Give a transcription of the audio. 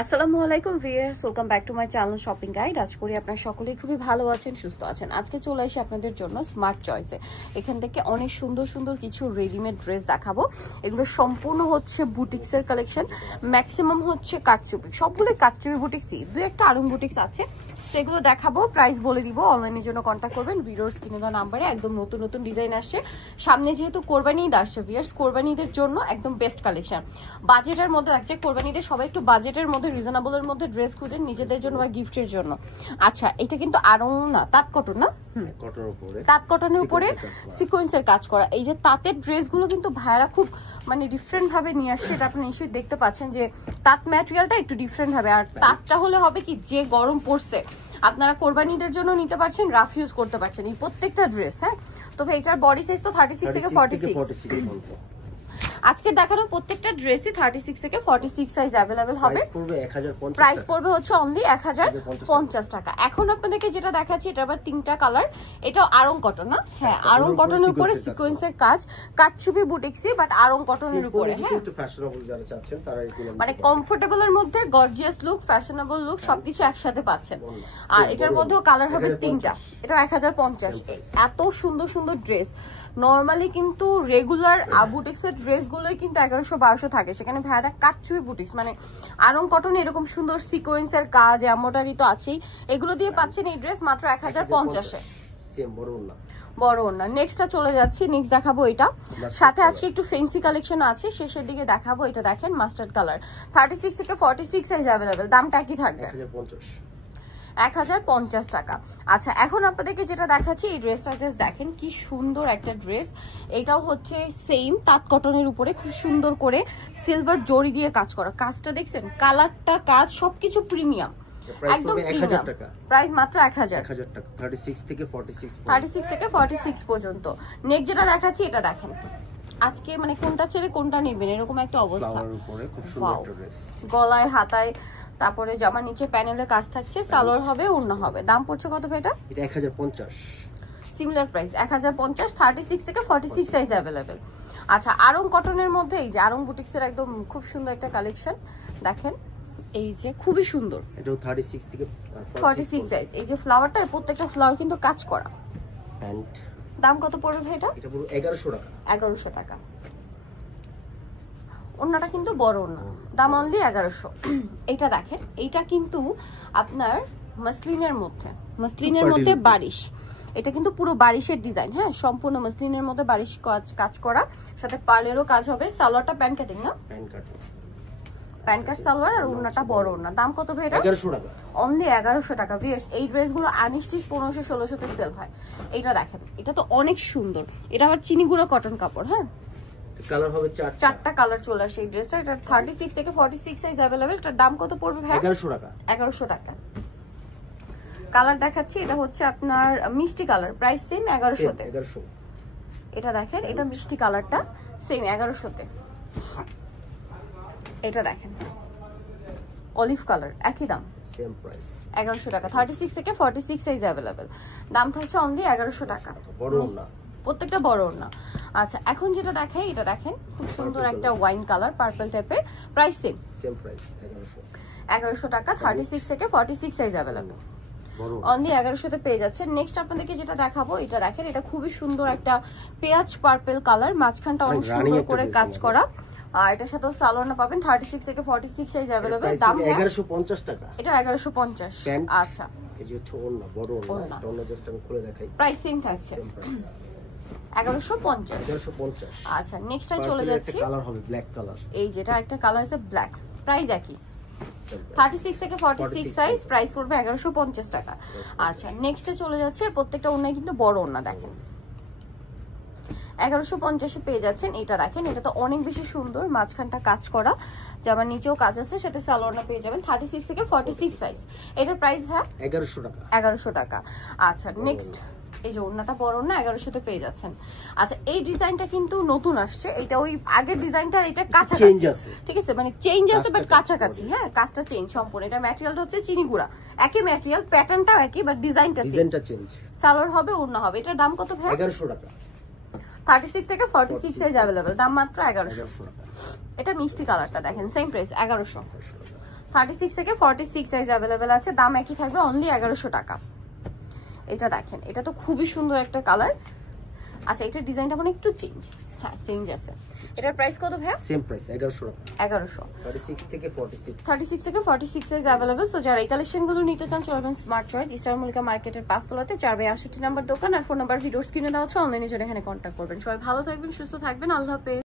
আসসালামু আলাইকুম viewers, welcome back to my channel shopping guide. আজ করি আপনারা সকলেই খুবই ভালো আছেন, সুস্থ আছেন। আজকে চলে এসে আপনাদের জন্য স্মার্ট চয়েসে এখান থেকে অনেক সুন্দর সুন্দর কিছু রেডিমেড ড্রেস দেখাবো। এগুলো সম্পূর্ণ হচ্ছে বুটিক্সের কালেকশন, ম্যাক্সিমাম হচ্ছে কাটচুপি, সবগুলোই কাটচুপি বুটিক্সই, দুই একটা আরং বুটিক্স আছে, সেগুলো দেখাবো। প্রাইস বলে দিব, অনলাইনের জন্য কন্ট্যাক্ট করবেন ভিডিওর স্ক্রিনে দেওয়া নাম্বারে। একদম নতুন নতুন ডিজাইন আসছে সামনে, যেহেতু কোরবানি ঈদ আসছে ভিউয়ার্স, কোরবানি ঈদের জন্য একদম বেস্ট কালেকশন। বাজেটের মধ্যে লাগছে, কোরবানি ঈদে সবাই একটু বাজেটের মধ্যে রিজনেবলের মধ্যে ড্রেস খুঁজেন নিজেদের জন্য বা গিফটের জন্য। আচ্ছা, এটা কিন্তু আরং না, তাঁত কটন না, তাঁত কটনের উপরে সিকোয়েন্সের কাজ করা। এই যে তাঁতের ড্রেসগুলো কিন্তু ভাইরা খুব মানে ডিফারেন্ট ভাবে নিয়ে আসছে, এটা আপনি নিশ্চয়ই দেখতে পাচ্ছেন যে তাঁত ম্যাটেরিয়ালটা একটু ডিফারেন্ট হবে। আর তাঁতটা হলে হবে কি, যে গরম পড়ছে আপনারা কোরবানিদের জন্য নিতে পারছেন, রাফ ইউজ করতে পারছেন এই প্রত্যেকটা ড্রেস। হ্যাঁ, তবে এটার বডি সাইজ তো 36 থেকে 46। আজকে দেখানো প্রত্যেকটা ড্রেসই 36 থেকে 46 সাইজ अवेलेबल হবে। প্রাইস পড়বে হচ্ছে অনলি 1050 টাকা। এখন আপনাদেরকে যেটা দেখাচ্ছি, এটা আবার তিনটা কালার। এটা আরং কটন না, হ্যাঁ আরং কটনের উপরে সিকোয়েন্সের কাজ, কাটচুপি বুটিক্সি বাট আরং কটনের উপরে। হ্যাঁ, একটু ফ্যাশনেবল যারা চাচ্ছেন তারা এগুলো মানে কমফোর্টেবলের মধ্যে গর্জিয়াস লুক, ফ্যাশনেবল লুক সবকিছু একসাথে পাচ্ছেন। আর এটার মধ্যেও কালার হবে তিনটা। এটা 1050। এত সুন্দর সুন্দর ড্রেস। নরমালি কিন্তু রেগুলার বুটিক্সের ড্রেসগুলোই কিন্তু 1100-1200 থাকে, সেখানে ভাইয়া কাটচুপি বুটিক্স মানে আরং কটন এরকম সুন্দর সিকোয়েন্সের কাজ, এমব্রয়ডারি তো আছেই, এগুলো দিয়ে পাচ্ছেন এই ড্রেস মাত্র 1050-এ। বড় ওড়না। নেক্সটটা চলে যাচ্ছি, নেক্সট দেখাবো এটা, সাথে আজকে একটু ফেন্সি কালেকশন আছে, শেষের দিকে দেখাবো। এটা দেখেন মাস্টার্ড কালার, 36 থেকে 46 সাইজ अवेलेबल, দামটা কি থাকবে? 1050 টাকা। আচ্ছা, এখন আপনাদেরকে যেটা দেখাচ্ছি এই ড্রেসটা জাস্ট দেখেন কি সুন্দর একটা ড্রেস। এটাও হচ্ছে সেম তাঁত কটনের উপরে খুব সুন্দর করে সিলভার জরি দিয়ে কাজ করা। কাজটা দেখছেন, কালারটা, কাজ সবকিছু প্রিমিয়াম, একদম প্রিমিয়াম। প্রাইস মাত্র 1000 টাকা, 36 থেকে 46 পর্যন্ত। নেক্সট যেটা দেখাচ্ছি এটা দেখেন, আজকে মানে কোনটা ছেড়ে কোনটা নেবেন এরকম একটা অবস্থা। গলায় হাতায়, তারপরে জামার নিচে প্যানেলে কাজ থাকছে, সালোয়ার হবে, ওড়না হবে। দাম পড়ছে কত ভাই এটা? 1050। সিমিলার প্রাইস 1050, 36 থেকে 46 সাইজ अवेलेबल। আচ্ছা, আরং কটনের মধ্যে এই যে আরং বুটিক্সের একদম খুব সুন্দর একটা কালেকশন দেখেন, এই যে খুবই সুন্দর, এটাও 36 থেকে 46 সাইজ। এই যে ফ্লাওয়ারটা, প্রত্যেকটা ফ্লাওয়ার কিন্তু কাজ করা। প্যান্ট দাম কত পড়বে ভাই এটা? এটা পুরো 1100 টাকা। 1100 টাকা। ওড়নাটা কিন্তু বড় ওড়না, দাম অনলি 1100। এইটা দেখেন, এইটা কিন্তু আপনার মাসলিনের মধ্যে, মাসলিনের মধ্যে বারিশ, এটা কিন্তু পুরো বারিশের ডিজাইন। হ্যাঁ, সম্পূর্ণ মাসলিনের মধ্যে বারিশ কাজ করা, সাথে পার্লেরও কাজ হবে। সালোয়ারটা প্যান্ট কাটিং না, প্যান্ট কাট সালোয়ার, আর ওড়নাটা বড় ওড়না। দাম কত ভাই এটা? 1100 টাকা, অনলি 1100 টাকা। ভিউয়ার্স, এই ড্রেসগুলো আনস্টিচ 1500-1600 সেল হয়। এইটা দেখেন, এটা তো অনেক সুন্দর, এটা আবার চিনিগুঁড়ো কটন কাপড়। হ্যাঁ, কালার হবে চারটা কালার চলে আসে এই ড্রেসটা। এটা 36 থেকে 46 সাইজ अवेलेबल। এটার দাম কত পড়বে ভাই? 1100 টাকা। 1100 টাকা। কালার দেখাচ্ছি, এটা হচ্ছে আপনার মিষ্টি কালার, প্রাইস সেম 1100 তে। 1100। এটা দেখেন, এটা মিষ্টি কালারটা সেম 1100 তে। এটা দেখেন অলিভ কালার, একই দাম, সেম প্রাইস 1100 টাকা। 36 থেকে 46 সাইজ अवेलेबल। দাম থাকছে অনলি 1100 টাকা। বড় না, প্রত্যেকটা বড় না। আচ্ছা, এখন যেটা দেখাই, এটা দেখেন খুব সুন্দর একটা ওয়াইন কালার, পার্পল টাইপের, প্রাইস সেম প্রাইস 1100 টাকা। 36 থেকে 46 সাইজ अवेलेबल, অনলি 1100 তে পেয়ে যাচ্ছে। নেক্সট আপনাদেরকে যেটা দেখাবো, এটা দেখেন, এটা খুবই সুন্দর একটা পেঁয়াজ পার্পল কালার, মাঝখানটা অনেক সুন্দর করে কাজ করা। আর এটার সাথে সালোয়ারটা পাবেন 36 থেকে 46 সাইজ अवेलेबल। দাম 1150 টাকা। এটা 1150। আচ্ছা, এই যে ওড়না, বড় ওড়না, ওড়না জাস্ট আমি খুলে দেখাই, প্রাইস সেম থাকছে 1150। আচ্ছা, নেক্সটে চলে যাচ্ছি, কালার হবে ব্ল্যাক কালার। এই যেটা একটা কালার আছে ব্ল্যাক, প্রাইস একই, 36 থেকে 46 সাইজ, প্রাইস পড়বে 1150 টাকা। আচ্ছা, নেক্সটে চলে যাচ্ছে, আর প্রত্যেকটা ওড়নায় কিন্তু বড় ওড়না দেখেন, 1150 এ পেয়ে যাচ্ছেন। এটা দেখেন, এটা তো অনেক বেশি সুন্দর, মাঝখানটা কাজ করা, জামার নিচেও কাজ আছে, সাথে সালোয়ারটা পেয়ে যাবেন 36 থেকে 46 সাইজ। এটার প্রাইস ভাই 1100 টাকা। 1100 টাকা। আচ্ছা, নেক্সট এই যে ওড়নাটা বড় না, 1100 তে পেয়ে যাচ্ছেন। আচ্ছা, এই ডিজাইনটা কিন্তু নতুন আসছে, এটা ওই আগের ডিজাইনটা, এটা কাছাকাছি, ঠিক আছে, মানে চেঞ্জ আছে বাট কাছাকাছি। হ্যাঁ, কাজটা চেঞ্জ সম্পূর্ণ। এটা ম্যাটেরিয়ালটা হচ্ছে চিনিগুড়া, একই ম্যাটেরিয়াল, প্যাটার্নটাও একই, বাট ডিজাইনটা চেঞ্জ। সালোয়ার হবে, ওড়না হবে। এটার দাম কত ভাই? 1100 টাকা। 36 থেকে 46 সাইজ अवेलेबल, দাম মাত্র 1100 টাকা। এটা মিষ্টি কালারটা দেখেন, সেম প্রাইস 1100। 36 থেকে 46 সাইজ অ্যাভেলেবেল আছে, দাম একই থাকবে, অনলি 1100 টাকা। এটা দেখেন, এটা তো খুবই সুন্দর একটা কালার। আচ্ছা, এটার ডিজাইনটা মানে একটু চেঞ্জ, হ্যাঁ চেঞ্জ আছে। এটার প্রাইস কত ভাই? সেম প্রাইস 1100 টাকা। 1100। 36 থেকে 46 সাইজ অ্যাভেলেবল। সো যারা এই কালেকশনগুলো নিতে চান চলে আসবেন স্মার্ট চয়েস, ইস্টার মল্লিকা মার্কেটের 5 তলাতে, 462 নাম্বার দোকান। আর ফোন নাম্বার ভিডিওর স্ক্রিনে দেওয়া আছে, অনলাইনে জন্য এখানে কন্ট্যাক্ট করবেন। সবাই ভালো থাকবেন, সুস্থ থাকবেন, আল্লাহ হাফেজ।